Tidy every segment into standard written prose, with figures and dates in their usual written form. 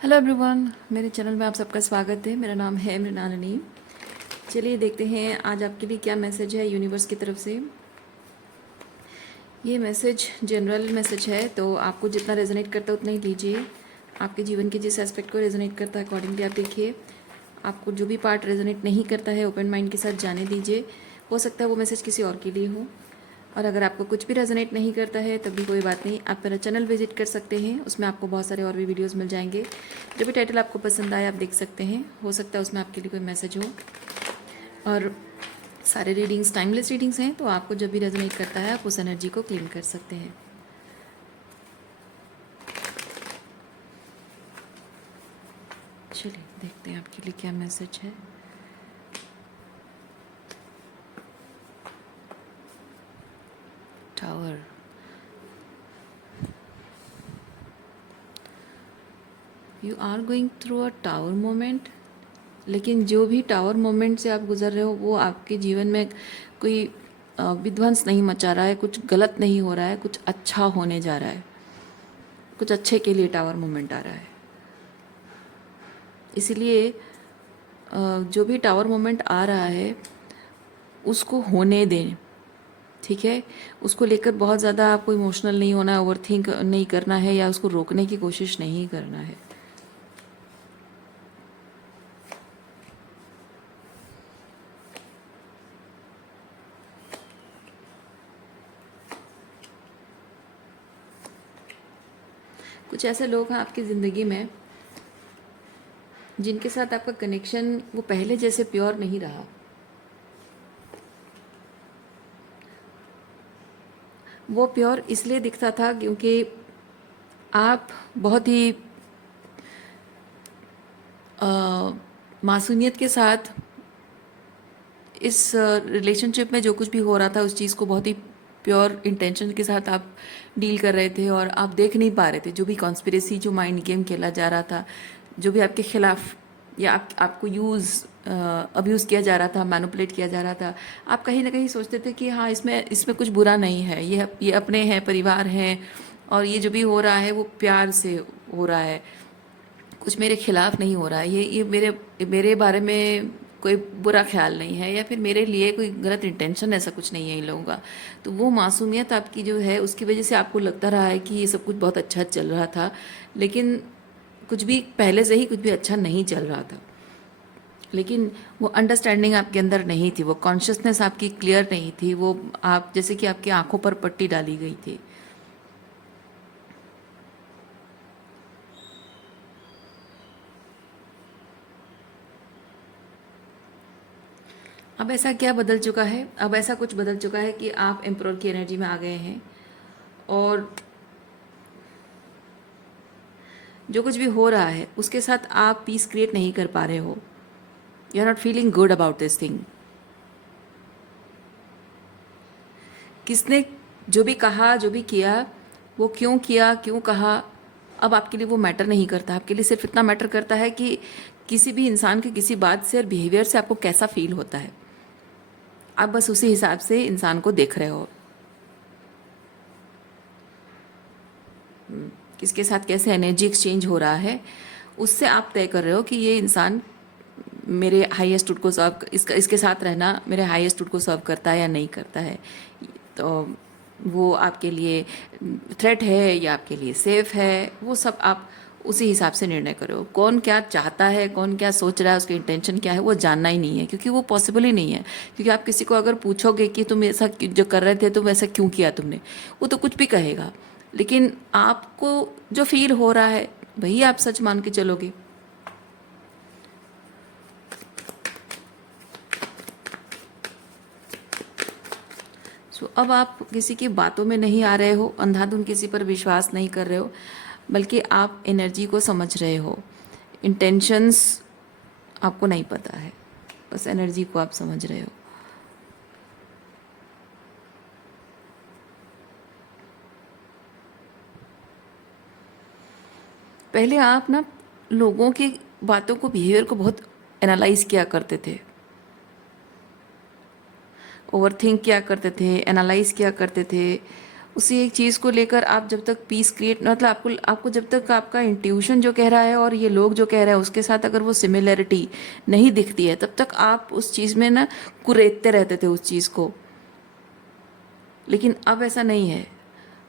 Hello everyone, मेरे channel में आप सबका स्वागत है। मेरा नाम है मृणालिनी। चलिए देखते हैं आज आपके लिए क्या मैसेज है यूनिवर्स की तरफ से। ये मैसेज जनरल मैसेज है, तो आपको जितना रेजोनेट करता है उतना ही लीजिए। आपके जीवन के जिस एस्पेक्ट को रेजोनेट करता है अकॉर्डिंगली आप देखिए। आपको जो भी पार्ट रेजोनेट नहीं करता है ओपन माइंड के साथ जाने दीजिए। हो सकता है वो मैसेज किसी और के लिए हो। और अगर आपको कुछ भी रेजोनेट नहीं करता है तब भी कोई बात नहीं, आप मेरा चैनल विजिट कर सकते हैं। उसमें आपको बहुत सारे और भी वीडियोस मिल जाएंगे। जो भी टाइटल आपको पसंद आए आप देख सकते हैं। हो सकता है उसमें आपके लिए कोई मैसेज हो। और सारे रीडिंग्स टाइमलेस रीडिंग्स हैं, तो आपको जब भी रेजोनेट करता है आप उस एनर्जी को क्लेम कर सकते हैं। चलिए देखते हैं आपके लिए क्या मैसेज है। Tower, you are going through a tower moment. लेकिन जो भी टावर मोमेंट से आप गुजर रहे हो वो आपके जीवन में कोई विध्वंस नहीं मचा रहा है, कुछ गलत नहीं हो रहा है, कुछ अच्छा होने जा रहा है, कुछ अच्छे के लिए टावर मोमेंट आ रहा है। इसीलिए जो भी टावर मोमेंट आ रहा है उसको होने दें, ठीक है। उसको लेकर बहुत ज़्यादा आपको इमोशनल नहीं होना है, ओवर थिंक नहीं करना है या उसको रोकने की कोशिश नहीं करना है। कुछ ऐसे लोग हैं आपकी ज़िंदगी में जिनके साथ आपका कनेक्शन वो पहले जैसे प्योर नहीं रहा। वो प्योर इसलिए दिखता था क्योंकि आप बहुत ही मासूमियत के साथ इस रिलेशनशिप में जो कुछ भी हो रहा था उस चीज़ को बहुत ही प्योर इंटेंशन के साथ आप डील कर रहे थे। और आप देख नहीं पा रहे थे जो भी कॉन्स्पिरेसी, जो माइंड गेम खेला जा रहा था, जो भी आपके खिलाफ या आपको अब्यूज़ किया जा रहा था, मैनिपुलेट किया जा रहा था। आप कहीं ना कहीं सोचते थे कि हाँ इसमें इसमें कुछ बुरा नहीं है, ये अपने हैं, परिवार हैं, और ये जो भी हो रहा है वो प्यार से हो रहा है, कुछ मेरे खिलाफ नहीं हो रहा है, ये मेरे मेरे बारे में कोई बुरा ख्याल नहीं है या फिर मेरे लिए कोई गलत इंटेंशन, ऐसा कुछ नहीं है इन लोगों का। तो वो मासूमियत आपकी जो है उसकी वजह से आपको लगता रहा है कि ये सब कुछ बहुत अच्छा चल रहा था, लेकिन कुछ भी पहले से ही कुछ भी अच्छा नहीं चल रहा था। लेकिन वो अंडरस्टैंडिंग आपके अंदर नहीं थी, वो कॉन्शियसनेस आपकी क्लियर नहीं थी, वो आप जैसे कि आपकी आंखों पर पट्टी डाली गई थी। अब ऐसा क्या बदल चुका है? अब ऐसा कुछ बदल चुका है कि आप एम्परर की एनर्जी में आ गए हैं और जो कुछ भी हो रहा है उसके साथ आप पीस क्रिएट नहीं कर पा रहे हो। You are not feeling good about this thing. किसने जो भी कहा, जो भी किया, वो क्यों किया, क्यों कहा, अब आपके लिए वो मैटर नहीं करता। आपके लिए सिर्फ इतना मैटर करता है कि किसी भी इंसान के किसी बात से और बिहेवियर से आपको कैसा फील होता है। आप बस उसी हिसाब से इंसान को देख रहे हो, किसके साथ कैसे एनर्जी एक्सचेंज हो रहा है, उससे आप तय कर रहे हो कि ये इंसान मेरे हाईएस्ट ट्रूथ को सर्व, इसके साथ रहना मेरे हाईएस्ट ट्रूथ को सर्व करता है या नहीं करता है। तो वो आपके लिए थ्रेट है या आपके लिए सेफ है, वो सब आप उसी हिसाब से निर्णय करो। कौन क्या चाहता है, कौन क्या सोच रहा है, उसकी इंटेंशन क्या है, वो जानना ही नहीं है, क्योंकि वो पॉसिबल ही नहीं है। क्योंकि आप किसी को अगर पूछोगे कि तुम ऐसा जो कर रहे थे तुम ऐसा क्यों किया तुमने, वो तो कुछ भी कहेगा, लेकिन आपको जो फील हो रहा है वही आप सच मान के चलोगे। अब आप किसी की बातों में नहीं आ रहे हो, अंधाधुन किसी पर विश्वास नहीं कर रहे हो, बल्कि आप एनर्जी को समझ रहे हो। इंटेंशंस आपको नहीं पता है, बस एनर्जी को आप समझ रहे हो। पहले आप ना लोगों की बातों को, बिहेवियर को बहुत एनालाइज किया करते थे, ओवर थिंक किया करते थे, एनालाइज किया करते थे, उसी एक चीज़ को लेकर आप जब तक पीस क्रिएट, मतलब आपको आपको जब तक आपका इंट्यूशन जो कह रहा है और ये लोग जो कह रहे हैं उसके साथ अगर वो सिमिलरिटी नहीं दिखती है, तब तक आप उस चीज़ में ना कुरेदते रहते थे उस चीज़ को। लेकिन अब ऐसा नहीं है।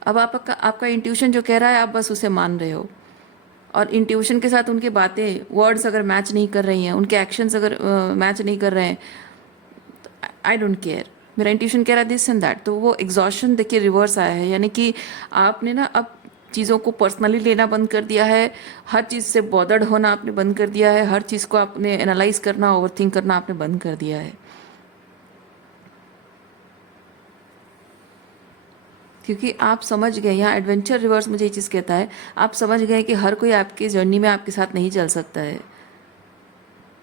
अब आपका आपका इंट्यूशन जो कह रहा है आप बस उसे मान रहे हो, और इंट्यूशन के साथ उनकी बातें, वर्ड्स अगर मैच नहीं कर रही हैं, उनके एक्शंस अगर मैच नहीं कर रहे हैं, आई डोंट केयर, मेरा इंट्यूशन कह रहा है दिस एंड दैट, तो वो एग्जॉशन देखिए रिवर्स आया है। यानी कि आपने ना अब चीज़ों को पर्सनली लेना बंद कर दिया है, हर चीज़ से बॉदर्ड होना आपने बंद कर दिया है, हर चीज़ को आपने एनालाइज करना, ओवरथिंक करना आपने बंद कर दिया है। क्योंकि आप समझ गए, यहाँ एडवेंचर रिवर्स मुझे ये चीज़ कहता है, आप समझ गए कि हर कोई आपकी जर्नी में आपके साथ नहीं चल सकता है।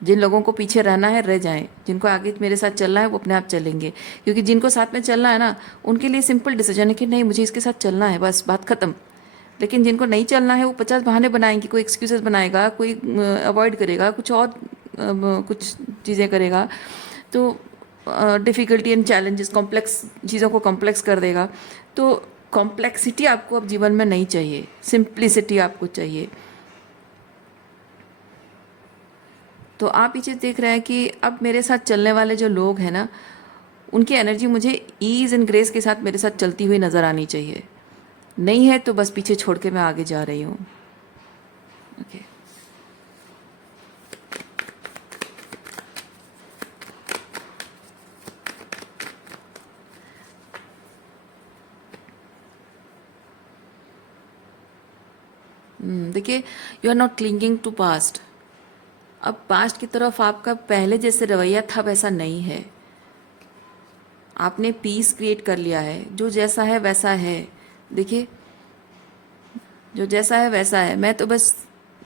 जिन लोगों को पीछे रहना है रह जाएं, जिनको आगे मेरे साथ चलना है वो अपने आप चलेंगे। क्योंकि जिनको साथ में चलना है ना, उनके लिए सिंपल डिसीजन है कि नहीं मुझे इसके साथ चलना है, बस बात ख़त्म। लेकिन जिनको नहीं चलना है वो 50 बहाने बनाएंगे, कोई एक्सक्यूजेस बनाएगा, कोई अवॉइड करेगा, कुछ और कुछ चीज़ें करेगा, तो डिफ़िकल्टी एंड चैलेंजेस, कॉम्प्लेक्स चीज़ों को कॉम्प्लेक्स कर देगा। तो कॉम्प्लेक्सिटी आपको अब जीवन में नहीं चाहिए, सिंप्लिसिटी आपको चाहिए। तो आप ये चीज़ देख रहे हैं कि अब मेरे साथ चलने वाले जो लोग हैं ना, उनकी एनर्जी मुझे ईज़ एंड ग्रेस के साथ मेरे साथ चलती हुई नज़र आनी चाहिए। नहीं है तो बस पीछे छोड़ के मैं आगे जा रही हूँ। ओके। देखिए, you are not clinging to past. अब पास्ट की तरफ आपका पहले जैसे रवैया था वैसा नहीं है। आपने पीस क्रिएट कर लिया है, जो जैसा है वैसा है। देखिए, जो जैसा है वैसा है, मैं तो बस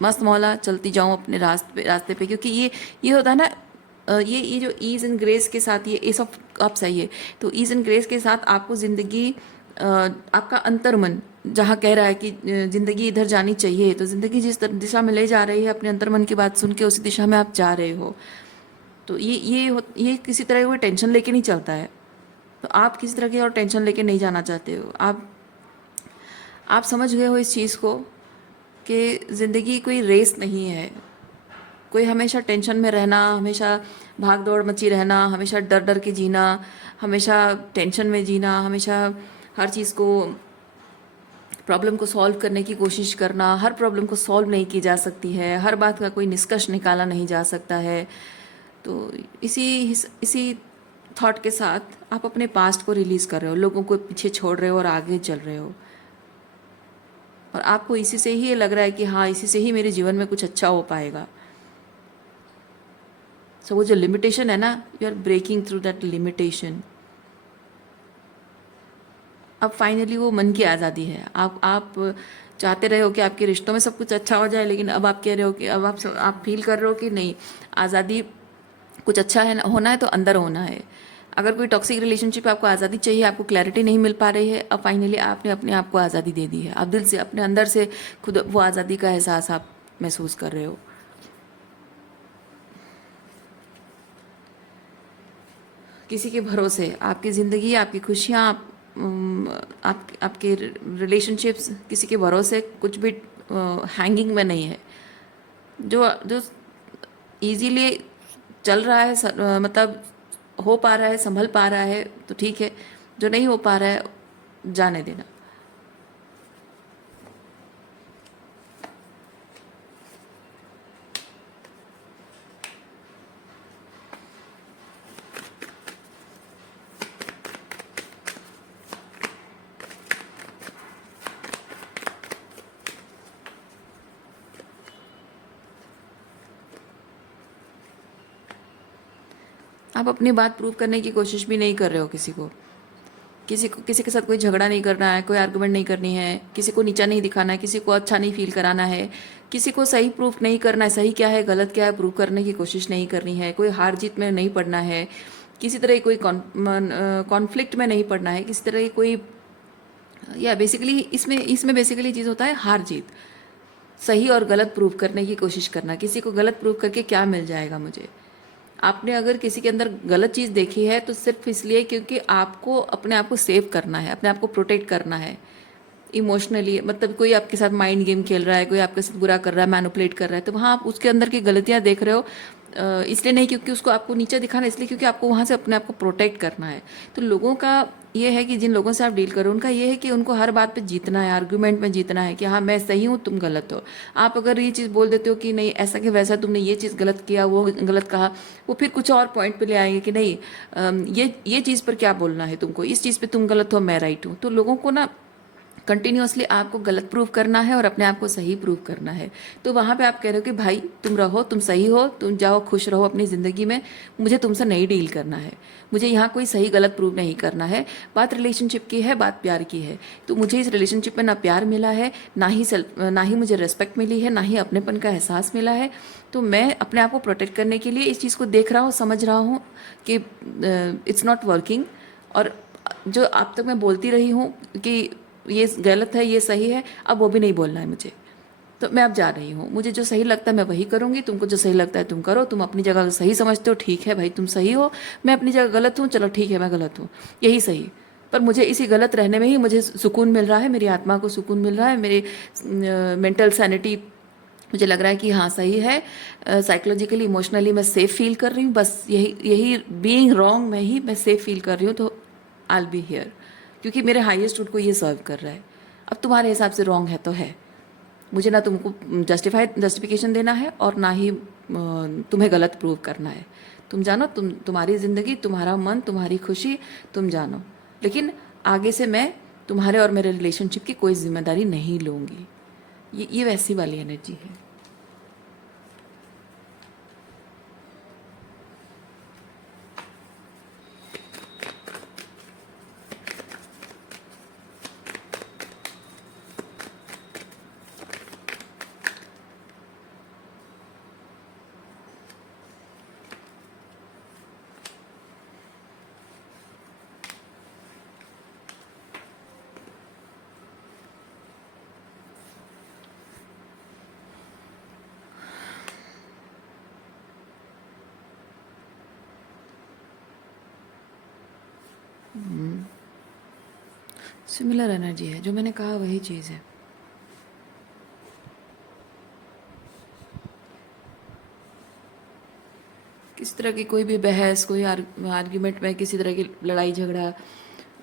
मस्त मौला चलती जाऊं अपने रास्ते पे। क्योंकि ये होता है ना, ये जो ईज एंड ग्रेस के साथ, ये एस ऑफ कप्स है ये, तो ईज एंड ग्रेस के साथ आपको ज़िंदगी, आपका अंतर्मन जहाँ कह रहा है कि ज़िंदगी इधर जानी चाहिए, तो ज़िंदगी जिस दिशा में ले जा रही है, अपने अंतर्मन की बात सुन के उसी दिशा में आप जा रहे हो। तो ये किसी तरह की कोई टेंशन लेके नहीं चलता है। तो आप किसी तरह की और टेंशन लेके नहीं जाना चाहते हो। आप समझ गए हो इस चीज़ को कि ज़िंदगी कोई रेस नहीं है। कोई हमेशा टेंशन में रहना, हमेशा भाग दौड़ मची रहना, हमेशा डर डर के जीना, हमेशा टेंशन में जीना, हमेशा हर चीज़ को, प्रॉब्लम को सॉल्व करने की कोशिश करना, हर प्रॉब्लम को सॉल्व नहीं की जा सकती है, हर बात का कोई निष्कर्ष निकाला नहीं जा सकता है। तो इसी थॉट के साथ आप अपने पास्ट को रिलीज़ कर रहे हो, लोगों को पीछे छोड़ रहे हो और आगे चल रहे हो। और आपको इसी से ही ये लग रहा है कि हाँ, इसी से ही मेरे जीवन में कुछ अच्छा हो पाएगा। सो वो जो लिमिटेशन है ना, you are breaking through that limitation. अब फाइनली वो मन की आज़ादी है। आप चाहते रहे हो कि आपके रिश्तों में सब कुछ अच्छा हो जाए, लेकिन अब आप कह रहे हो कि अब आप फील कर रहे हो कि नहीं, आज़ादी, कुछ अच्छा है होना है तो अंदर होना है। अगर कोई टॉक्सिक रिलेशनशिप आपको आज़ादी चाहिए, आपको क्लैरिटी नहीं मिल पा रही है, अब फाइनली आपने अपने आप को आज़ादी दे दी है। आप दिल से, अपने अंदर से खुद वो आज़ादी का एहसास आप महसूस कर रहे हो। किसी के भरोसे आपकी ज़िंदगी, आपकी खुशियाँ, आपके रिलेशनशिप्स किसी के भरोसे कुछ भी हैंगिंग में नहीं है। जो जो इजीली चल रहा है, मतलब हो पा रहा है, संभल पा रहा है तो ठीक है, जो नहीं हो पा रहा है जाने देना। आप अपनी बात प्रूव करने की कोशिश भी नहीं कर रहे हो किसी के साथ कोई झगड़ा नहीं करना है, कोई आर्गुमेंट नहीं करनी है, किसी को नीचा नहीं दिखाना है, किसी को अच्छा नहीं फील कराना है, किसी को सही प्रूफ नहीं करना है, सही क्या है गलत क्या है प्रूव करने की कोशिश नहीं करनी है, कोई हार जीत में नहीं पड़ना है, किसी तरह की कोई कॉन्फ्लिक्ट में नहीं पड़ना है, किसी तरह की कोई, या बेसिकली इसमें बेसिकली चीज़ होता है हार जीत, सही और गलत प्रूव करने की कोशिश करना। किसी को गलत प्रूव करके क्या मिल जाएगा मुझे, आपने अगर किसी के अंदर गलत चीज़ देखी है तो सिर्फ इसलिए क्योंकि आपको अपने आप को सेव करना है, अपने आप को प्रोटेक्ट करना है इमोशनली। मतलब कोई आपके साथ माइंड गेम खेल रहा है, कोई आपके साथ बुरा कर रहा है, मैनिपुलेट कर रहा है, तो वहाँ आप उसके अंदर की गलतियाँ देख रहे हो। इसलिए नहीं क्योंकि उसको आपको नीचे दिखाना, इसलिए क्योंकि आपको वहाँ से अपने आप को प्रोटेक्ट करना है। तो लोगों का ये है कि जिन लोगों से आप डील करो उनका ये है कि उनको हर बात पे जीतना है, आर्गुमेंट में जीतना है कि हाँ मैं सही हूँ तुम गलत हो। आप अगर ये चीज़ बोल देते हो कि नहीं ऐसा कि वैसा, तुमने ये चीज़ गलत किया, वो गलत कहा, वो फिर कुछ और पॉइंट पे ले आएंगे कि नहीं ये चीज़ पर क्या बोलना है तुमको, इस चीज़ पे तुम गलत हो मैं राइट हूँ। तो लोगों को ना कंटिन्यूअसली आपको गलत प्रूव करना है और अपने आप को सही प्रूव करना है। तो वहाँ पे आप कह रहे हो कि भाई तुम रहो, तुम सही हो, तुम जाओ खुश रहो अपनी ज़िंदगी में, मुझे तुमसे नहीं डील करना है, मुझे यहाँ कोई सही गलत प्रूव नहीं करना है। बात रिलेशनशिप की है, बात प्यार की है। तो मुझे इस रिलेशनशिप में ना प्यार मिला है, ना ही मुझे रिस्पेक्ट मिली है, ना ही अपनेपन का एहसास मिला है। तो मैं अपने आप को प्रोटेक्ट करने के लिए इस चीज़ को देख रहा हूँ, समझ रहा हूँ कि इट्स नॉट वर्किंग। और जो अब तक मैं बोलती रही हूँ कि ये गलत है ये सही है, अब वो भी नहीं बोलना है मुझे। तो मैं अब जा रही हूँ, मुझे जो सही लगता है मैं वही करूँगी, तुमको जो सही लगता है तुम करो। तुम अपनी जगह सही समझते हो, ठीक है भाई तुम सही हो, मैं अपनी जगह गलत हूँ, चलो ठीक है मैं गलत हूँ, यही सही। पर मुझे इसी गलत रहने में ही मुझे सुकून मिल रहा है, मेरी आत्मा को सुकून मिल रहा है, मेरी मेंटल सैनिटी मुझे लग रहा है कि हाँ सही है। साइकोलॉजिकली इमोशनली मैं सेफ फील कर रही हूँ, बस यही यही बीइंग रॉन्ग में ही मैं सेफ फील कर रही हूँ। तो आई विल बी हियर क्योंकि मेरे हाईएस्ट रूट को ये सर्व कर रहा है। अब तुम्हारे हिसाब से रॉन्ग है तो है, मुझे ना तुमको जस्टिफिकेशन देना है और ना ही तुम्हें गलत प्रूव करना है। तुम जानो, तुम्हारी ज़िंदगी, तुम्हारा मन, तुम्हारी खुशी, तुम जानो। लेकिन आगे से मैं तुम्हारे और मेरे रिलेशनशिप की कोई जिम्मेदारी नहीं लूँगी। ये वैसी वाली एनर्जी है। सिमिलर एनर्जी है, जो मैंने कहा वही चीज़ है। किसी तरह की कोई भी बहस, कोई आर्ग्यूमेंट में किसी तरह की लड़ाई झगड़ा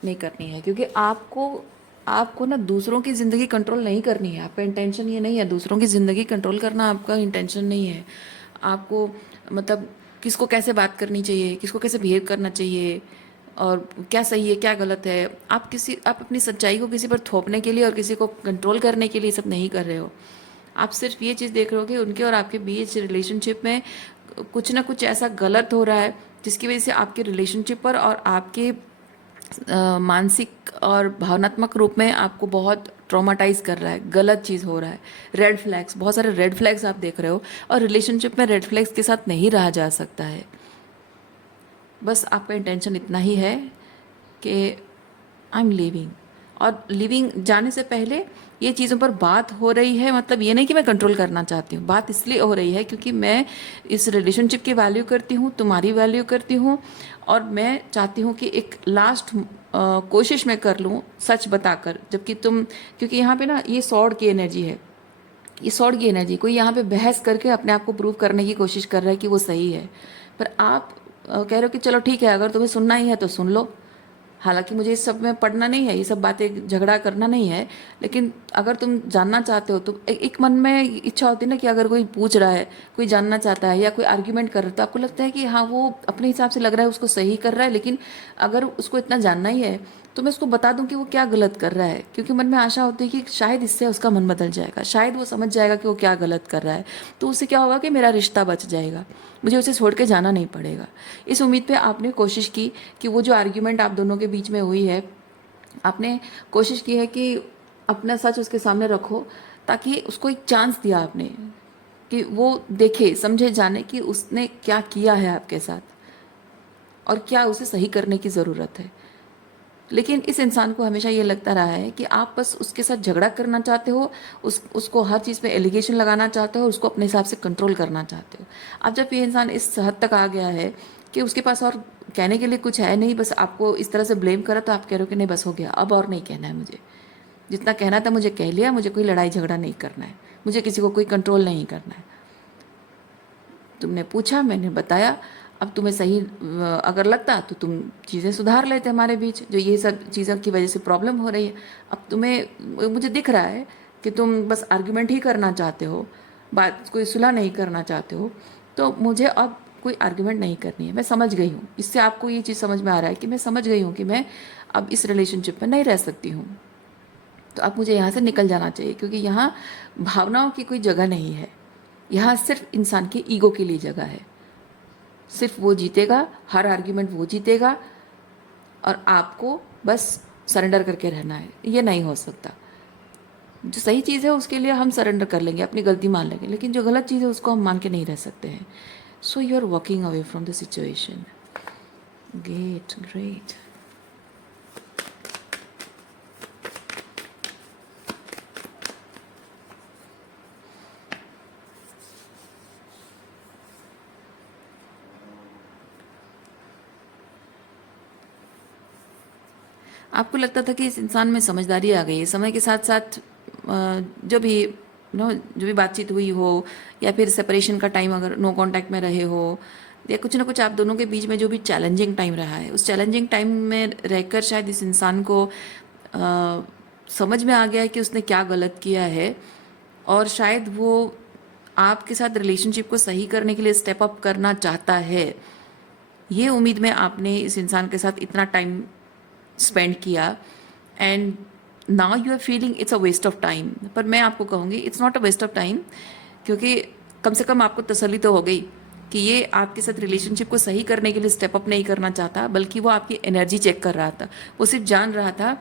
नहीं करनी है, क्योंकि आपको आपको ना दूसरों की ज़िंदगी कंट्रोल नहीं करनी है। आपका इंटेंशन ये नहीं है, दूसरों की ज़िंदगी कंट्रोल करना आपका इंटेंशन नहीं है। आपको मतलब किसको कैसे बात करनी चाहिए, किसको कैसे बिहेव करना चाहिए, और क्या सही है क्या गलत है, आप अपनी सच्चाई को किसी पर थोपने के लिए और किसी को कंट्रोल करने के लिए सब नहीं कर रहे हो। आप सिर्फ ये चीज़ देख रहे हो कि उनके और आपके बीच रिलेशनशिप में कुछ ना कुछ ऐसा गलत हो रहा है जिसकी वजह से आपके रिलेशनशिप पर और आपके मानसिक और भावनात्मक रूप में आपको बहुत ट्रॉमाटाइज कर रहा है, गलत चीज़ हो रहा है। रेड फ्लैग्स, बहुत सारे रेड फ्लैग्स आप देख रहे हो, और रिलेशनशिप में रेड फ्लैग्स के साथ नहीं रहा जा सकता है। बस आपका इंटेंशन इतना ही है कि आई एम लिविंग, और लिविंग जाने से पहले ये चीज़ों पर बात हो रही है। मतलब ये नहीं कि मैं कंट्रोल करना चाहती हूँ, बात इसलिए हो रही है क्योंकि मैं इस रिलेशनशिप की वैल्यू करती हूँ, तुम्हारी वैल्यू करती हूँ, और मैं चाहती हूँ कि एक लास्ट कोशिश मैं कर लूँ सच बताकर। जबकि क्योंकि यहाँ पे ना ये सॉर्ड की एनर्जी है, ये सॉर्ड की एनर्जी, कोई यहाँ पे बहस करके अपने आप को प्रूव करने की कोशिश कर रहा है कि वो सही है। पर आप कह रहे हो कि चलो ठीक है, अगर तुम्हें सुनना ही है तो सुन लो। हालांकि मुझे इस सब में पढ़ना नहीं है, ये सब बातें झगड़ा करना नहीं है, लेकिन अगर तुम जानना चाहते हो तो एक मन में इच्छा होती है ना कि अगर कोई पूछ रहा है, कोई जानना चाहता है या कोई आर्ग्यूमेंट कर रहा है, तो आपको लगता है कि हाँ वो अपने हिसाब से लग रहा है उसको सही कर रहा है, लेकिन अगर उसको इतना जानना ही है तो मैं उसको बता दूं कि वो क्या गलत कर रहा है, क्योंकि मन में आशा होती है कि शायद इससे उसका मन बदल जाएगा, शायद वो समझ जाएगा कि वो क्या गलत कर रहा है, तो उससे क्या होगा कि मेरा रिश्ता बच जाएगा, मुझे उसे छोड़ के जाना नहीं पड़ेगा। इस उम्मीद पे आपने कोशिश की कि वो जो आर्ग्यूमेंट आप दोनों के बीच में हुई है, आपने कोशिश की है कि अपना सच उसके सामने रखो, ताकि उसको एक चांस दिया आपने कि वो देखे समझे जाने कि उसने क्या किया है आपके साथ और क्या उसे सही करने की ज़रूरत है। लेकिन इस इंसान को हमेशा ये लगता रहा है कि आप बस उसके साथ झगड़ा करना चाहते हो, उसको हर चीज़ पे एलिगेशन लगाना चाहते हो, उसको अपने हिसाब से कंट्रोल करना चाहते हो। अब जब ये इंसान इस हद तक आ गया है कि उसके पास और कहने के लिए कुछ है नहीं, बस आपको इस तरह से ब्लेम करा, तो आप कह रहे हो कि नहीं बस हो गया, अब और नहीं कहना है मुझे, जितना कहना था मुझे कह लिया, मुझे कोई लड़ाई झगड़ा नहीं करना है, मुझे किसी को कोई कंट्रोल नहीं करना है। तुमने पूछा, मैंने बताया, अब तुम्हें सही अगर लगता तो तुम चीज़ें सुधार लेते हमारे बीच, जो ये सब चीज़ों की वजह से प्रॉब्लम हो रही है। अब तुम्हें मुझे दिख रहा है कि तुम बस आर्ग्यूमेंट ही करना चाहते हो, बात कोई सुलह नहीं करना चाहते हो, तो मुझे अब कोई आर्ग्यूमेंट नहीं करनी है। मैं समझ गई हूँ, इससे आपको ये चीज़ समझ में आ रहा है कि मैं समझ गई हूँ कि मैं अब इस रिलेशनशिप में नहीं रह सकती हूँ, तो अब मुझे यहाँ से निकल जाना चाहिए, क्योंकि यहाँ भावनाओं की कोई जगह नहीं है, यहाँ सिर्फ इंसान के ईगो के लिए जगह है। सिर्फ वो जीतेगा, हर आर्ग्यूमेंट वो जीतेगा, और आपको बस सरेंडर करके रहना है। ये नहीं हो सकता। जो सही चीज़ है उसके लिए हम सरेंडर कर लेंगे, अपनी गलती मान लेंगे, लेकिन जो गलत चीज़ है उसको हम मान के नहीं रह सकते हैं। So you are walking away from the situation. Great great. आपको लगता था कि इस इंसान में समझदारी आ गई है, समय के साथ साथ जो भी जो भी बातचीत हुई हो, या फिर सेपरेशन का टाइम अगर नो कांटेक्ट में रहे हो, या कुछ ना कुछ आप दोनों के बीच में जो भी चैलेंजिंग टाइम रहा है, उस चैलेंजिंग टाइम में रहकर शायद इस इंसान को समझ में आ गया है कि उसने क्या गलत किया है, और शायद वो आपके साथ रिलेशनशिप को सही करने के लिए स्टेप अप करना चाहता है। ये उम्मीद में आपने इस इंसान के साथ इतना टाइम स्पेंड किया, and now you are feeling it's a waste of time. पर मैं आपको कहूँगी it's not a waste of time, क्योंकि कम से कम आपको तसल्ली तो हो गई कि ये आपके साथ रिलेशनशिप को सही करने के लिए स्टेप अप नहीं करना चाहता, बल्कि वो आपकी एनर्जी चेक कर रहा था। वो सिर्फ जान रहा था,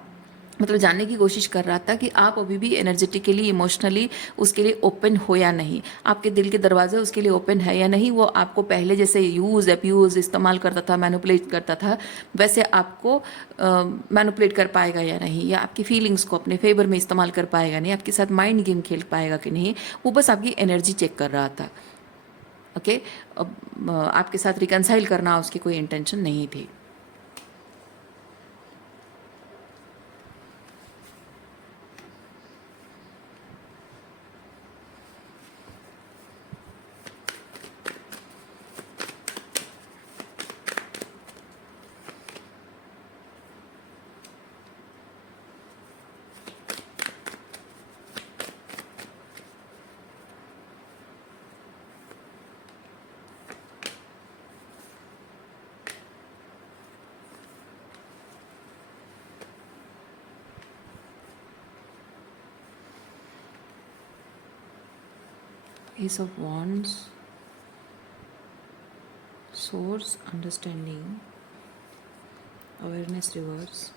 मतलब जानने की कोशिश कर रहा था कि आप अभी भी एनर्जेटिकली, इमोशनली उसके लिए ओपन हो या नहीं, आपके दिल के दरवाजे उसके लिए ओपन है या नहीं। वो आपको पहले जैसे यूज़ अब्यूज़ इस्तेमाल करता था, मैनिपुलेट करता था, वैसे आपको मैनिपुलेट कर पाएगा या नहीं, या आपकी फीलिंग्स को अपने फेवर में इस्तेमाल कर पाएगा नहीं, आपके साथ माइंड गेम खेल पाएगा कि नहीं। वो बस आपकी एनर्जी चेक कर रहा था। ओके, अब आपके साथ रिकनसाइल करना उसकी कोई इंटेंशन नहीं थी। Ace of Wands, Source, Understanding, Awareness reverse,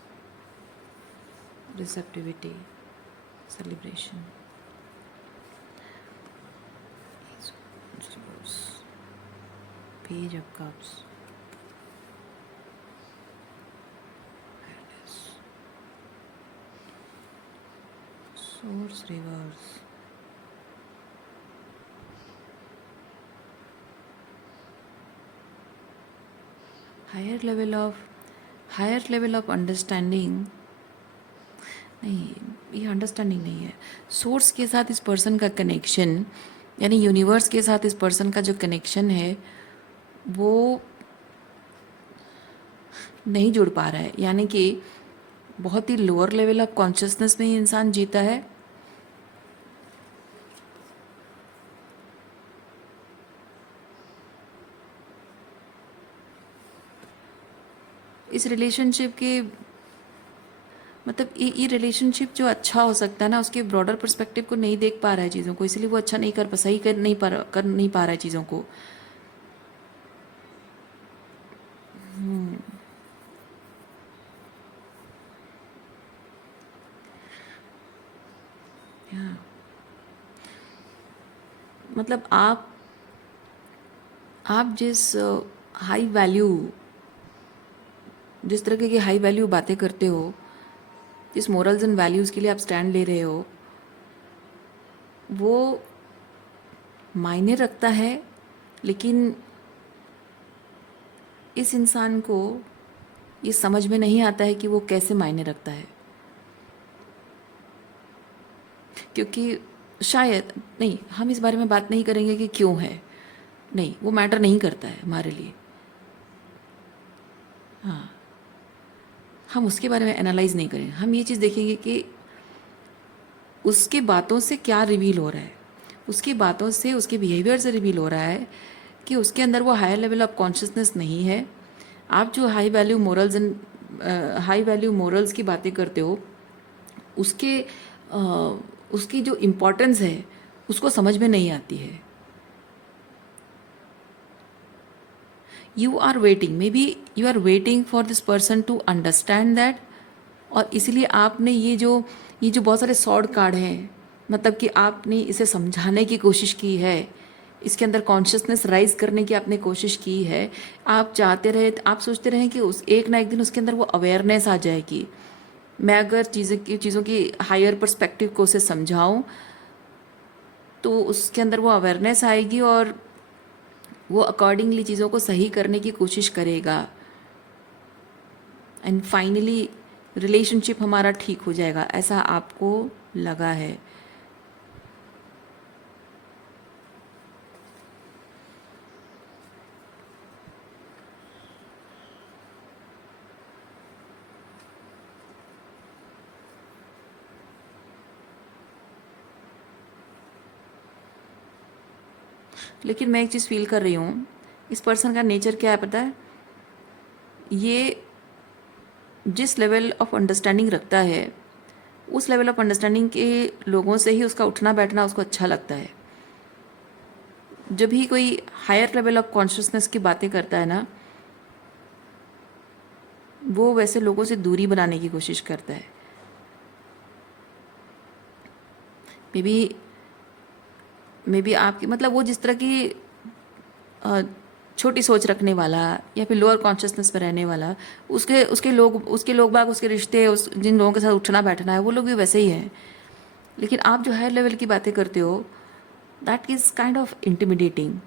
Receptivity, Celebration. Ace of Wands reverse, Page of Cups, Awareness, Source reverse, higher level of understanding. नहीं, ये अंडरस्टैंडिंग नहीं है। सोर्स के साथ इस पर्सन का कनेक्शन, यानी यूनिवर्स के साथ इस पर्सन का जो कनेक्शन है, वो नहीं जुड़ पा रहा है। यानी कि बहुत ही लोअर लेवल ऑफ कॉन्शियसनेस में ये इंसान जीता है। इस रिलेशनशिप के मतलब ये रिलेशनशिप जो अच्छा हो सकता है ना, उसके ब्रॉडर पर्सपेक्टिव को नहीं देख पा रहा है चीज़ों को, इसलिए वो अच्छा नहीं कर सही कर नहीं पा रहा है चीज़ों को। या मतलब आप जिस हाई वैल्यू जिस तरह की हाई वैल्यू बातें करते हो, जिस मोरल्स एंड वैल्यूज़ के लिए आप स्टैंड ले रहे हो, वो मायने रखता है, लेकिन इस इंसान को ये समझ में नहीं आता है कि वो कैसे मायने रखता है। क्योंकि शायद नहीं, हम इस बारे में बात नहीं करेंगे कि क्यों है, नहीं, वो मैटर नहीं करता है हमारे लिए। हाँ, हम उसके बारे में एनालाइज नहीं करेंगे, हम ये चीज़ देखेंगे कि उसकी बातों से क्या रिवील हो रहा है, उसकी बातों से, उसके बिहेवियर से रिवील हो रहा है कि उसके अंदर वो हायर लेवल ऑफ कॉन्शियसनेस नहीं है। आप जो हाई वैल्यू मोरल्स की बातें करते हो, उसके उसकी जो इम्पोर्टेंस है उसको समझ में नहीं आती है। You are waiting, maybe you are waiting for this person to understand that, और इसीलिए आपने ये जो बहुत सारे सॉर्ड कार्ड हैं, मतलब कि आपने इसे समझाने की कोशिश की है, इसके अंदर कॉन्शियसनेस राइज करने की आपने कोशिश की है। आप चाहते रहे, आप सोचते रहे कि उस एक ना एक दिन उसके अंदर वो अवेयरनेस आ जाएगी। मैं अगर चीज़ों की हायर पर्सपेक्टिव को उसे समझाऊं तो उसके अंदर वो अवेयरनेस आएगी और वो अकॉर्डिंगली चीज़ों को सही करने की कोशिश करेगा, एंड फाइनली रिलेशनशिप हमारा ठीक हो जाएगा, ऐसा आपको लगा है। लेकिन मैं एक चीज़ फील कर रही हूँ, इस पर्सन का नेचर क्या है पता है? ये जिस लेवल ऑफ अंडरस्टैंडिंग रखता है, उस लेवल ऑफ अंडरस्टैंडिंग के लोगों से ही उसका उठना बैठना उसको अच्छा लगता है। जब भी कोई हायर लेवल ऑफ कॉन्शियसनेस की बातें करता है ना, वो वैसे लोगों से दूरी बनाने की कोशिश करता है। मे बी आपकी, मतलब वो जिस तरह की छोटी सोच रखने वाला या फिर लोअर कॉन्शियसनेस में रहने वाला, उसके लोग बाग, उसके रिश्ते, जिन लोगों के साथ उठना बैठना है, वो लोग भी वैसे ही हैं। लेकिन आप जो हायर लेवल की बातें करते हो, that is kind of intimidating.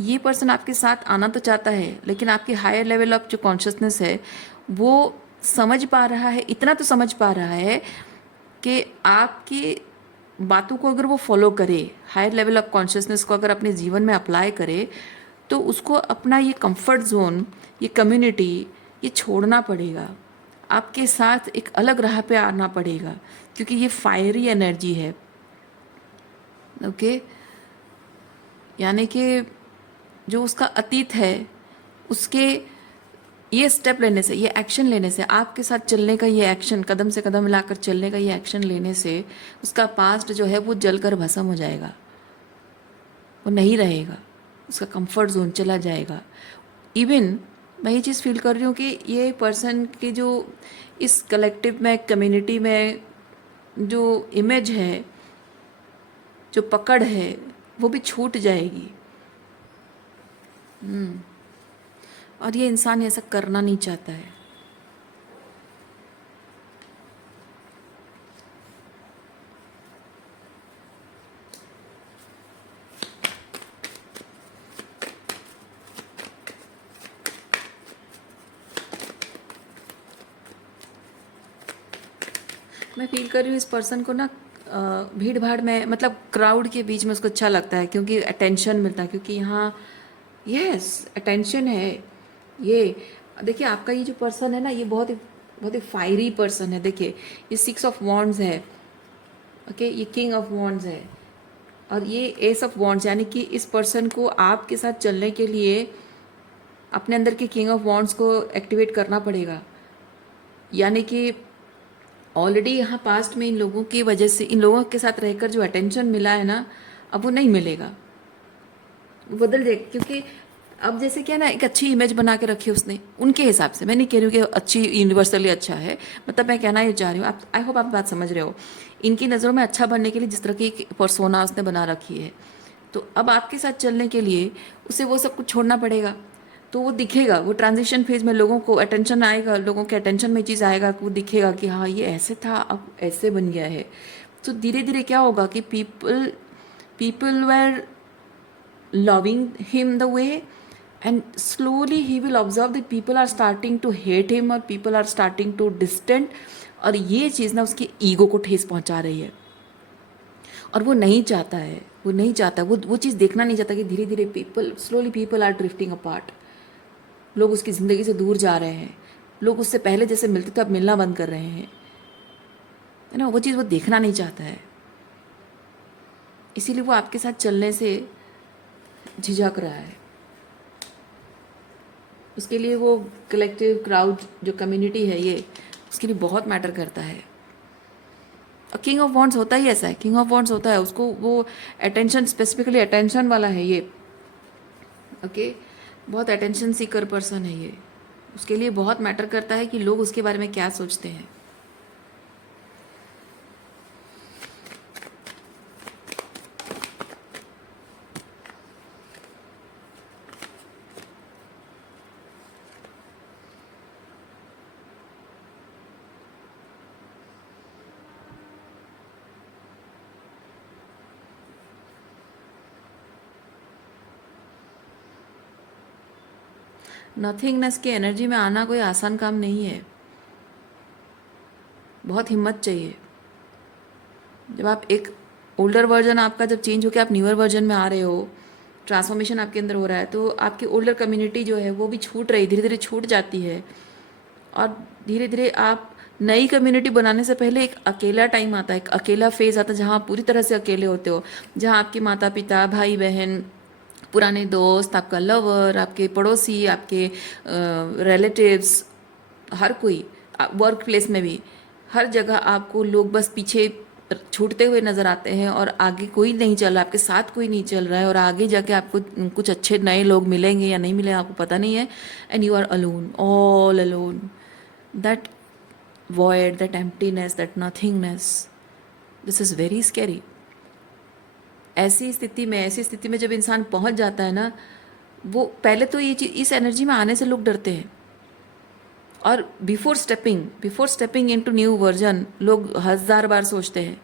ये पर्सन आपके साथ आना तो चाहता है, लेकिन आपकी हायर लेवल ऑफ जो कॉन्शियसनेस है वो समझ पा रहा है, इतना तो समझ पा रहा है कि आपकी बातों को अगर वो फॉलो करे, हायर लेवल ऑफ कॉन्शियसनेस को अगर अपने जीवन में अप्लाई करे, तो उसको अपना ये कंफर्ट जोन, ये कम्युनिटी, ये छोड़ना पड़ेगा। आपके साथ एक अलग राह पे आना पड़ेगा, क्योंकि ये फायरी एनर्जी है। ओके, यानी कि जो उसका अतीत है, उसके ये स्टेप लेने से, ये एक्शन लेने से, आपके साथ चलने का ये एक्शन, कदम से कदम मिलाकर चलने का ये एक्शन लेने से, उसका पास्ट जो है वो जलकर भस्म हो जाएगा, वो नहीं रहेगा, उसका कंफर्ट जोन चला जाएगा। इवन मैं ये चीज़ फील कर रही हूँ कि ये पर्सन की जो इस कलेक्टिव में, कम्युनिटी में जो इमेज है, जो पकड़ है, वो भी छूट जाएगी। और ये इंसान ऐसा करना नहीं चाहता है। मैं फील कर रही हूँ इस पर्सन को ना, भीड़ भाड़ में, मतलब क्राउड के बीच में उसको अच्छा लगता है, क्योंकि अटेंशन मिलता है, क्योंकि यहाँ यस अटेंशन है। ये देखिए, आपका ये जो पर्सन है ना, ये बहुत ही फायरी पर्सन है। देखिए, ये 6 ऑफ वॉन्ड्स है, ओके, ये किंग ऑफ वॉन्ड्स है, और ये एस ऑफ वॉन्ड्स, यानी कि इस पर्सन को आपके साथ चलने के लिए अपने अंदर के किंग ऑफ वॉन्ड्स को एक्टिवेट करना पड़ेगा। यानी कि ऑलरेडी यहाँ पास्ट में इन लोगों की वजह से, इन लोगों के साथ रहकर जो अटेंशन मिला है ना, अब वो नहीं मिलेगा, वो बदल जाएगा। क्योंकि अब जैसे क्या ना, एक अच्छी इमेज बना के रखी उसने उनके हिसाब से। मैं नहीं कह रही हूँ कि अच्छी यूनिवर्सली अच्छा है, मतलब मैं कहना ये चाह रही हूँ, आप, आई होप आप बात समझ रहे हो। इनकी नज़रों में अच्छा बनने के लिए जिस तरह की पर्सोना उसने बना रखी है, तो अब आपके साथ चलने के लिए उसे वो सब कुछ छोड़ना पड़ेगा। तो वो दिखेगा, वो ट्रांजिशन फेज में लोगों को अटेंशन आएगा, लोगों के अटेंशन में चीज़ आएगा, वो दिखेगा कि हाँ ये ऐसे था अब ऐसे बन गया है। तो धीरे धीरे क्या होगा कि people people were loving him the way, and slowly he will observe that people are starting to hate him or people are starting to distant, और ये चीज़ ना उसकी ईगो को ठेस पहुंचा रही है और वो नहीं चाहता है, वो नहीं चाहता, वो चीज़ देखना नहीं चाहता कि धीरे धीरे पीपल आर ड्रिफ्टिंग अपार्ट, लोग उसकी ज़िंदगी से दूर जा रहे हैं, लोग उससे पहले जैसे मिलते थे अब मिलना बंद कर रहे हैं, है ना। वो चीज़ वो देखना नहीं चाहता है, इसीलिए वो आपके साथ चलने से झिझक रहा है। उसके लिए वो कलेक्टिव क्राउड जो कम्युनिटी है ये उसके लिए बहुत मैटर करता है। किंग ऑफ वॉन्ड्स होता ही ऐसा है, किंग ऑफ वॉन्ड्स होता है, उसको वो अटेंशन, स्पेसिफिकली अटेंशन वाला है ये, ओके बहुत अटेंशन सीकर पर्सन है ये। उसके लिए बहुत मैटर करता है कि लोग उसके बारे में क्या सोचते हैं। नथिंगनेस की एनर्जी में आना कोई आसान काम नहीं है, बहुत हिम्मत चाहिए। जब आप एक ओल्डर वर्जन आपका जब चेंज होकर आप न्यूअर वर्जन में आ रहे हो, ट्रांसफॉर्मेशन आपके अंदर हो रहा है, तो आपकी ओल्डर कम्युनिटी जो है वो भी छूट रही, धीरे धीरे छूट जाती है, और धीरे धीरे आप नई कम्युनिटी बनाने से पहले एक अकेला टाइम आता है, एक अकेला फेज आता है जहाँ आप पूरी तरह से अकेले होते हो, जहाँ आपके माता पिता, भाई बहन, पुराने दोस्त, आपका लवर, आपके पड़ोसी, आपके रिलेटिव्स, हर कोई, वर्क प्लेस में भी हर जगह आपको लोग बस पीछे छूटते हुए नज़र आते हैं और आगे कोई नहीं चल रहा, आपके साथ कोई नहीं चल रहा है, और आगे जाके आपको कुछ अच्छे नए लोग मिलेंगे या नहीं मिलेंगे आपको पता नहीं है, and you are alone, all alone. That void, that emptiness, that nothingness, this is very scary। ऐसी स्थिति में जब इंसान पहुंच जाता है ना, वो पहले तो ये चीज़, इस एनर्जी में आने से लोग डरते हैं, और before stepping into new version लोग 1000 बार सोचते हैं,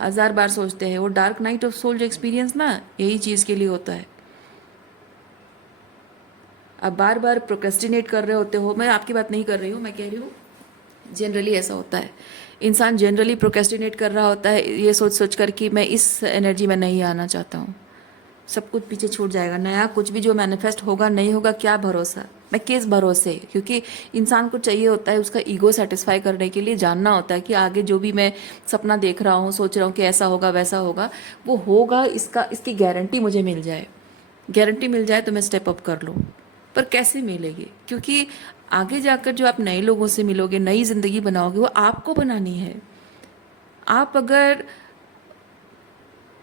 1000 बार सोचते हैं। वो डार्क नाइट ऑफ सोल जो एक्सपीरियंस ना यही चीज़ के लिए होता है। आप बार बार प्रोक्रेस्टिनेट कर रहे होते हो, मैं आपकी बात नहीं कर रही हूँ, मैं कह रही हूँ जनरली ऐसा होता है, इंसान जनरली प्रोक्रेस्टिनेट कर रहा होता है ये सोच सोच कर कि मैं इस एनर्जी में नहीं आना चाहता हूँ, सब कुछ पीछे छूट जाएगा, नया कुछ भी जो मैनिफेस्ट होगा नहीं होगा, क्या भरोसा, मैं किस भरोसे, क्योंकि इंसान को चाहिए होता है उसका ईगो सेटिस्फाई करने के लिए, जानना होता है कि आगे जो भी मैं सपना देख रहा हूँ, सोच रहा हूँ कि ऐसा होगा वैसा होगा, वो होगा, इसकी गारंटी मुझे मिल जाए, गारंटी मिल जाए तो मैं स्टेप अप कर लूँ। पर कैसे मिलेगी, क्योंकि आगे जाकर जो आप नए लोगों से मिलोगे, नई ज़िंदगी बनाओगे, वो आपको बनानी है। आप अगर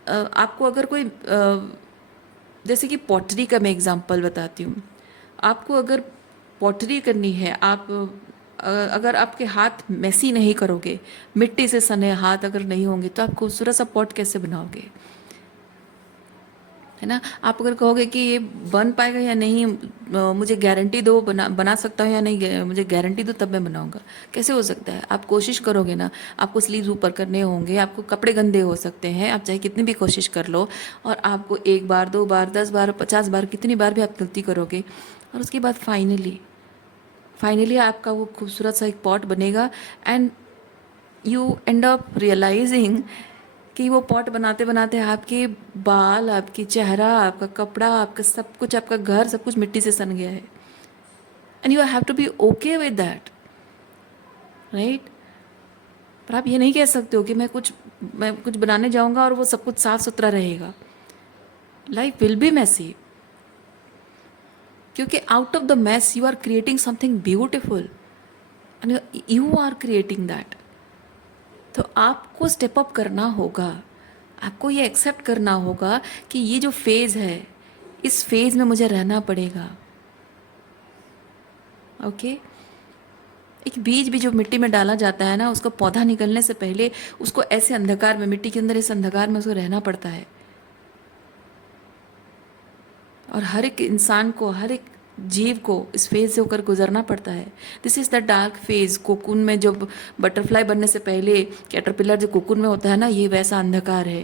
आपको अगर कोई जैसे कि पॉटरी का मैं एग्जांपल बताती हूँ, आपको अगर पॉटरी करनी है, आप अगर आपके हाथ मैसी नहीं करोगे, मिट्टी से सने हाथ अगर नहीं होंगे, तो आप खूबसूरत सा पॉट कैसे बनाओगे, है ना। आप अगर कहोगे कि ये बन पाएगा या नहीं, मुझे गारंटी दो, बना सकता हूँ या नहीं, मुझे गारंटी दो तब मैं बनाऊंगा, कैसे हो सकता है। आप कोशिश करोगे ना, आपको स्लीव्स ऊपर करने होंगे, आपको कपड़े गंदे हो सकते हैं, आप चाहे कितनी भी कोशिश कर लो, और आपको 1 बार 2 बार 10 बार 50 बार कितनी बार भी आप गलती करोगे, और उसके बाद फाइनली आपका वो खूबसूरत सा एक पॉट बनेगा, and you end up realising कि वो पॉट बनाते बनाते आपके बाल, आपकी चेहरा, आपका कपड़ा, आपका सब कुछ, आपका घर, सब कुछ मिट्टी से सन गया है, and you have to be okay with that, right. पर आप ये नहीं कह सकते हो कि मैं कुछ बनाने जाऊंगा और वो सब कुछ साफ सुथरा रहेगा। लाइफ विल बी मैसी, क्योंकि out of the mess you are creating something beautiful, and you are creating that. तो आपको स्टेप अप करना होगा, आपको ये एक्सेप्ट करना होगा कि ये जो फेज़ है, इस फेज़ में मुझे रहना पड़ेगा, ओके। एक बीज भी जो मिट्टी में डाला जाता है ना, उसको पौधा निकलने से पहले उसको ऐसे अंधकार में, मिट्टी के अंदर इस अंधकार में उसको रहना पड़ता है, और हर एक इंसान को, हर एक जीव को इस फेज से होकर गुजरना पड़ता है। This is the dark phase. Cocoon में जब बटरफ्लाई बनने से पहले कैटरपिलर जो कोकून में होता है ना, ये वैसा अंधकार है।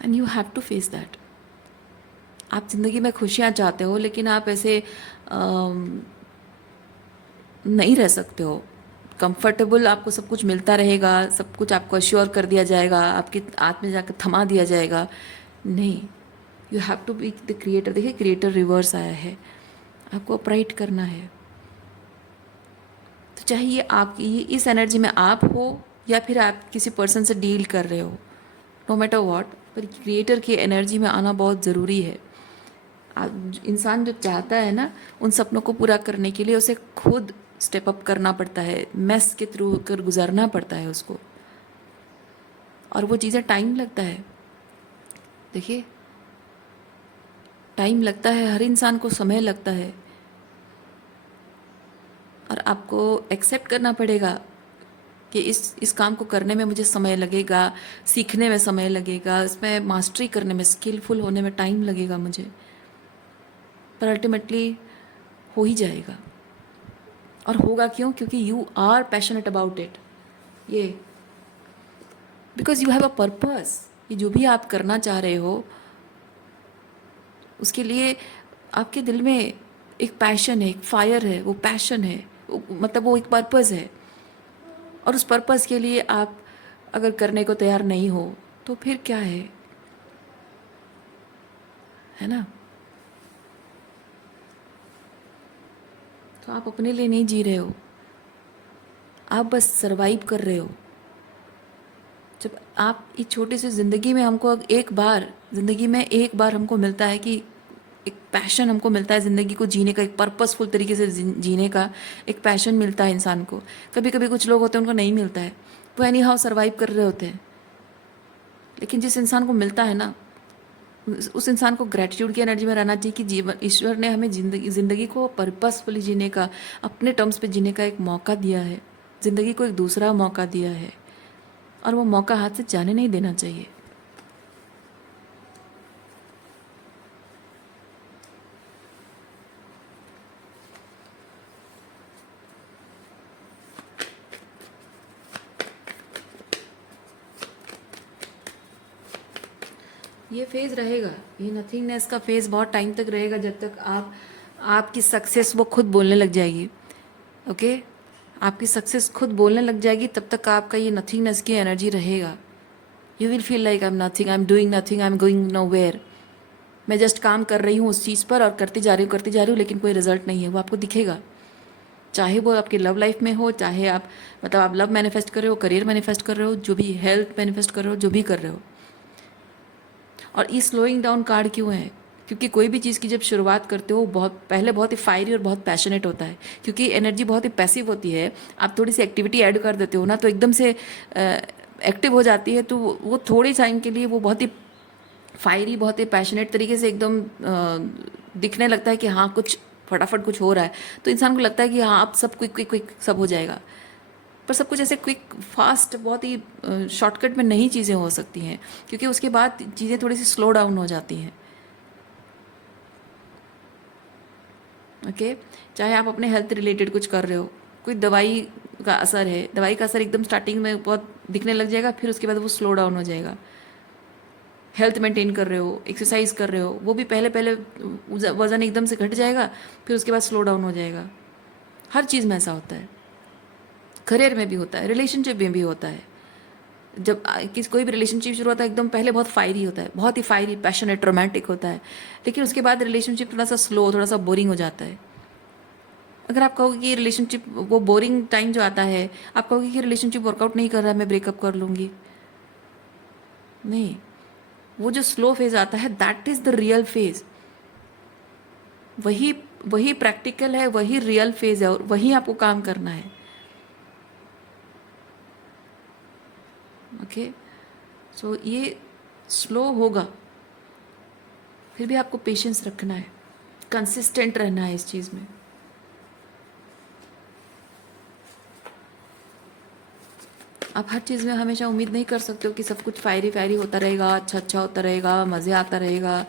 And you have to face that. आप ज़िंदगी में खुशियाँ चाहते हो, लेकिन आप ऐसे नहीं रह सकते हो कंफर्टेबल। आपको सब कुछ मिलता रहेगा, सब कुछ आपको अश्योर कर दिया जाएगा, आपकी हाथ में जाकर थमा दिया जाएगा। नहीं, you have to be the creator. देखिए, क्रिएटर रिवर्स आया है, आपको अपराइट करना है। तो चाहे ये आपकी इस एनर्जी में आप हो या फिर आप किसी पर्सन से डील कर रहे हो, नो मैटर वॉट, पर क्रिएटर की एनर्जी में आना बहुत ज़रूरी है। इंसान जो चाहता है ना उन सपनों को पूरा करने के लिए, उसे खुद स्टेप अप करना पड़ता है, मेस के थ्रू होकर गुजरना पड़ता है उसको, और वो चीज़ें टाइम लगता है। देखिए, टाइम लगता है, हर इंसान को समय लगता है, और आपको एक्सेप्ट करना पड़ेगा कि इस काम को करने में मुझे समय लगेगा, सीखने में समय लगेगा, इसमें मास्टरी करने में, स्किलफुल होने में टाइम लगेगा मुझे, पर अल्टीमेटली हो ही जाएगा। और होगा क्यों? क्योंकि you are passionate about it. ये because you have a purpose. ये जो भी आप करना चाह रहे हो उसके लिए आपके दिल में एक पैशन है, एक फायर है, वो पैशन है, मतलब वो एक पर्पस है। और उस पर्पस के लिए आप अगर करने को तैयार नहीं हो तो फिर क्या है ना? तो आप अपने लिए नहीं जी रहे हो, आप बस सरवाइव कर रहे हो। जब आप इस छोटी सी ज़िंदगी में, हमको एक बार ज़िंदगी में एक बार हमको मिलता है कि एक पैशन हमको मिलता है ज़िंदगी को जीने का, एक पर्पसफुल तरीके से जीने का एक पैशन मिलता है इंसान को। कभी कभी कुछ लोग होते हैं उनको नहीं मिलता है, वो एनी हाउ सर्वाइव कर रहे होते हैं। लेकिन जिस इंसान को मिलता है ना, उस इंसान को ग्रैटिट्यूड की एनर्जी में रहना चाहिए कि जीवन, ईश्वर ने हमें ज़िंदगी को पर्पसफुली जीने का, अपने टर्म्स पे जीने का एक मौका दिया है, ज़िंदगी को एक दूसरा मौका दिया है, और वो मौका हाथ से जाने नहीं देना चाहिए। ये फेज़ रहेगा, ये नथिंगनेस का फेज़ बहुत टाइम तक रहेगा, जब तक आपकी सक्सेस वो खुद बोलने लग जाएगी। ओके, आपकी सक्सेस खुद बोलने लग जाएगी, तब तक आपका ये नथिंगनेस की एनर्जी रहेगा। You will feel like I am nothing, I am doing nothing, I am going nowhere. मैं जस्ट काम कर रही हूँ उस चीज़ पर, और करती जा रही हूँ, लेकिन कोई रिजल्ट नहीं है। वो आपको दिखेगा, चाहे वो आपकी लव लाइफ में हो, चाहे आप मतलब आप लव मैनिफेस्ट कर रहे हो, करियर मैनिफेस्ट कर रहे हो, जो भी हेल्थ मैनिफेस्ट कर रहे हो, जो भी कर रहे हो। और ये स्लोइंग डाउन कार्ड क्यों है? क्योंकि कोई भी चीज़ की जब शुरुआत करते हो, बहुत पहले बहुत ही फायरी और बहुत पैशनेट होता है, क्योंकि एनर्जी बहुत ही पैसिव होती है। आप थोड़ी सी एक्टिविटी ऐड कर देते हो ना, तो एकदम से एक्टिव हो जाती है, तो वो थोड़ी टाइम के लिए वो बहुत ही फायरी, बहुत ही पैशनेट तरीके से एकदम दिखने लगता है कि हाँ कुछ फटाफट कुछ हो रहा है। तो इंसान को लगता है कि हाँ अब सब क्विक क्विक क्विक सब हो जाएगा, पर सब कुछ ऐसे क्विक फास्ट बहुत ही शॉर्टकट में नहीं चीज़ें हो सकती हैं, क्योंकि उसके बाद चीज़ें थोड़ी सी स्लो डाउन हो जाती हैं। ओके, चाहे आप अपने हेल्थ रिलेटेड कुछ कर रहे हो, कोई दवाई का असर है, दवाई का असर एकदम स्टार्टिंग में बहुत दिखने लग जाएगा, फिर उसके बाद वो स्लो डाउन हो जाएगा। हेल्थ मेंटेन कर रहे हो, एक्सरसाइज कर रहे हो, वो भी पहले पहले वज़न एकदम से घट जाएगा, फिर उसके बाद स्लो डाउन हो जाएगा। हर चीज़ में ऐसा होता है, करियर में भी होता है, रिलेशनशिप में भी होता है। जब कोई भी रिलेशनशिप शुरू होता है, एकदम पहले बहुत फायरी होता है, बहुत ही फायरी पैशनेट रोमांटिक होता है, लेकिन उसके बाद रिलेशनशिप थोड़ा सा स्लो, थोड़ा सा बोरिंग हो जाता है। अगर आप कहोगे कि रिलेशनशिप, वो बोरिंग टाइम जो आता है, आप कहोगे कि रिलेशनशिप वर्कआउट नहीं कर रहा है, मैं ब्रेकअप कर लूँगी, नहीं। वो जो स्लो फेज आता है, that is the real phase. वही वही प्रैक्टिकल है, वही रियल फेज है, और वही आपको काम करना है। ओके, सो ये स्लो होगा, फिर भी आपको पेशेंस रखना है, कंसिस्टेंट रहना है इस चीज़ में। आप हर चीज़ में हमेशा उम्मीद नहीं कर सकते हो कि सब कुछ फायरी फायरी होता रहेगा, अच्छा अच्छा होता रहेगा, मज़े आता रहेगा।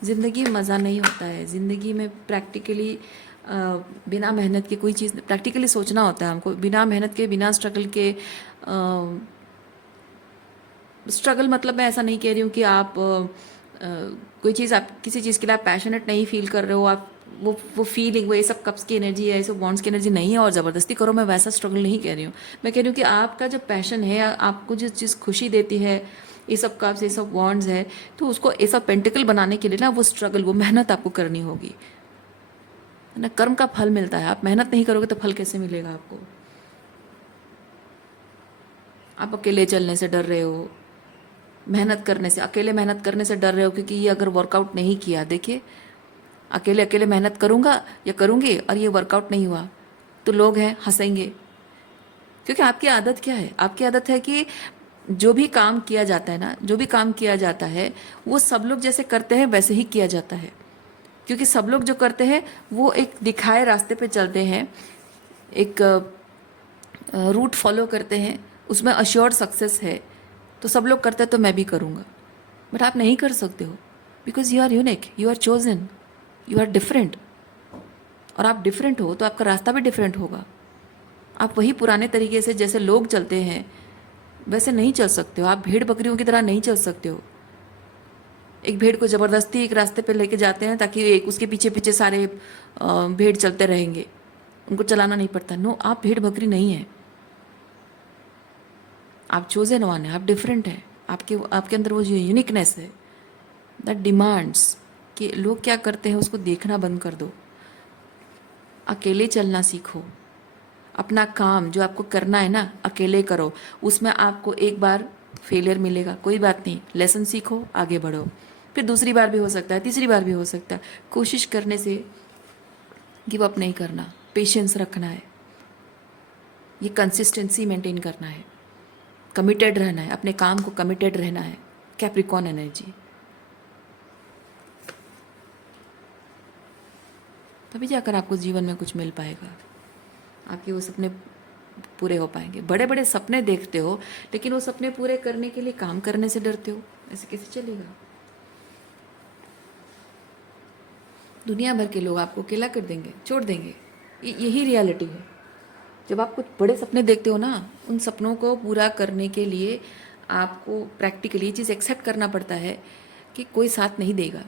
ज़िंदगी में मज़ा नहीं होता है। ज़िंदगी में प्रैक्टिकली बिना मेहनत के कोई चीज़ प्रैक्टिकली सोचना होता है हमको, बिना मेहनत के, बिना स्ट्रगल के। स्ट्रगल मतलब मैं ऐसा नहीं कह रही हूँ कि आप कोई चीज़, आप किसी चीज़ के लिए आप पैशनेट नहीं फील कर रहे हो, आप वो फीलिंग, वो ये सब कप्स की एनर्जी है, ये सब बॉन्ड्स की एनर्जी नहीं है और ज़बरदस्ती करो, मैं वैसा स्ट्रगल नहीं कह रही हूँ। मैं कह रही हूँ कि आपका जो पैशन है, आपको जो चीज़ खुशी देती है, ये सब कप्स, ये सब बॉन्ड्स है, तो उसको ऐसा पेंटिकल बनाने के लिए ना वो स्ट्रगल, वो मेहनत आपको करनी होगी, है ना। कर्म का फल मिलता है, आप मेहनत नहीं करोगे तो फल कैसे मिलेगा आपको। आप अकेले चलने से डर रहे हो, मेहनत करने से, अकेले मेहनत करने से डर रहे हो, क्योंकि ये अगर वर्कआउट नहीं किया, देखिए अकेले अकेले मेहनत करूँगा या करूँगी और ये वर्कआउट नहीं हुआ तो लोग हैं हंसेंगे, क्योंकि आपकी आदत क्या है, आपकी आदत है कि जो भी काम किया जाता है ना, जो भी काम किया जाता है वो सब लोग जैसे करते हैं वैसे ही किया जाता है, क्योंकि सब लोग जो करते हैं वो एक दिखाए रास्ते पे चलते हैं, एक रूट फॉलो करते हैं, उसमें अश्योर्ड सक्सेस है, तो सब लोग करते हैं तो मैं भी करूँगा। बट आप नहीं कर सकते हो, because you are unique, you are chosen, you are different. और आप डिफरेंट हो तो आपका रास्ता भी डिफरेंट होगा। आप वही पुराने तरीके से जैसे लोग चलते हैं वैसे नहीं चल सकते हो, आप भेड़ बकरियों की तरह नहीं चल सकते हो। एक भेड़ को ज़बरदस्ती एक रास्ते पे लेके जाते हैं ताकि एक उसके पीछे पीछे सारे भेड़ चलते रहेंगे, उनको चलाना नहीं पड़ता। नो, आप भेड़ बकरी नहीं है, आप चोजन वन है, आप डिफरेंट हैं। आपके अंदर वो जो यूनिकनेस है दैट डिमांड्स कि लोग क्या करते हैं उसको देखना बंद कर दो, अकेले चलना सीखो। अपना काम जो आपको करना है ना, अकेले करो। उसमें आपको एक बार फेलियर मिलेगा, कोई बात नहीं, लेसन सीखो, आगे बढ़ो, फिर दूसरी बार भी हो सकता है, तीसरी बार भी हो सकता है। कोशिश करने से गिव अप नहीं करना, पेशेंस रखना है, ये कंसिस्टेंसी मेंटेन करना है, कमिटेड रहना है, अपने काम को कमिटेड रहना है। कैप्रिकॉर्न एनर्जी, तभी जाकर आपको जीवन में कुछ मिल पाएगा, आपके वो सपने पूरे हो पाएंगे। बड़े बड़े सपने देखते हो लेकिन वो सपने पूरे करने के लिए काम करने से डरते हो, ऐसे कैसे चलेगा। दुनिया भर के लोग आपको अकेला कर देंगे, छोड़ देंगे, यही रियलिटी है। जब आप कुछ बड़े सपने देखते हो ना, उन सपनों को पूरा करने के लिए आपको प्रैक्टिकली ये चीज़ एक्सेप्ट करना पड़ता है कि कोई साथ नहीं देगा,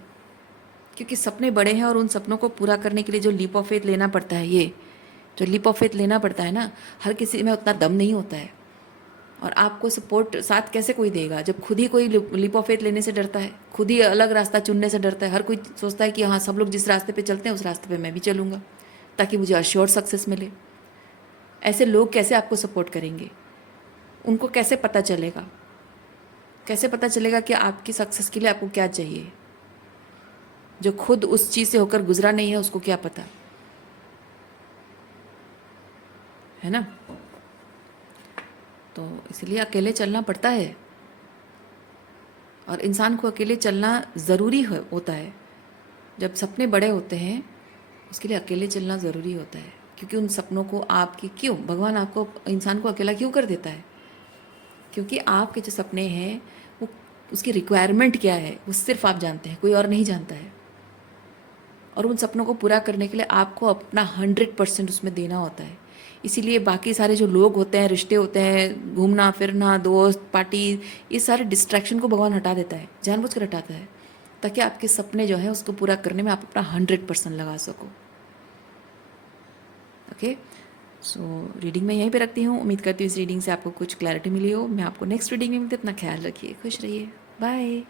क्योंकि सपने बड़े हैं और उन सपनों को पूरा करने के लिए जो लीप ऑफ फेथ लेना पड़ता है, ये जो लीप ऑफ फेथ लेना पड़ता है ना, हर किसी में उतना दम नहीं होता है। और आपको सपोर्ट साथ कैसे कोई देगा जब खुद ही कोई लीप ऑफ फेथ लेने से डरता है, खुद ही अलग रास्ता चुनने से डरता है। हर कोई सोचता है कि हाँ, सब लोग जिस रास्ते पे चलते हैं उस रास्ते पे मैं भी चलूँगा ताकि मुझे अश्योर सक्सेस मिले। ऐसे लोग कैसे आपको सपोर्ट करेंगे, उनको कैसे पता चलेगा, कैसे पता चलेगा कि आपकी सक्सेस के लिए आपको क्या चाहिए। जो खुद उस चीज़ से होकर गुजरा नहीं है उसको क्या पता, है ना। तो इसलिए अकेले चलना पड़ता है, और इंसान को अकेले चलना ज़रूरी होता है। जब सपने बड़े होते हैं उसके लिए अकेले चलना ज़रूरी होता है, क्योंकि उन सपनों को आपकी, क्यों भगवान आपको, इंसान को अकेला क्यों कर देता है, क्योंकि आपके जो सपने हैं वो, उसकी रिक्वायरमेंट क्या है वो सिर्फ आप जानते हैं, कोई और नहीं जानता है। और उन सपनों को पूरा करने के लिए आपको अपना 100% उसमें देना होता है। इसीलिए बाकी सारे जो लोग होते हैं, रिश्ते होते हैं, घूमना फिरना, दोस्त, पार्टी, ये सारे डिस्ट्रैक्शन को भगवान हटा देता है, जानबूझकर हटाता है, ताकि आपके सपने जो है उसको पूरा करने में आप अपना 100% लगा सको। ओके, सो रीडिंग मैं यहीं पे रखती हूँ। उम्मीद करती हूँ इस रीडिंग से आपको कुछ क्लैरिटी मिली हो। मैं आपको नेक्स्ट रीडिंग में मिलती हूँ। अपना ख्याल रखिए, खुश रहिए, बाय।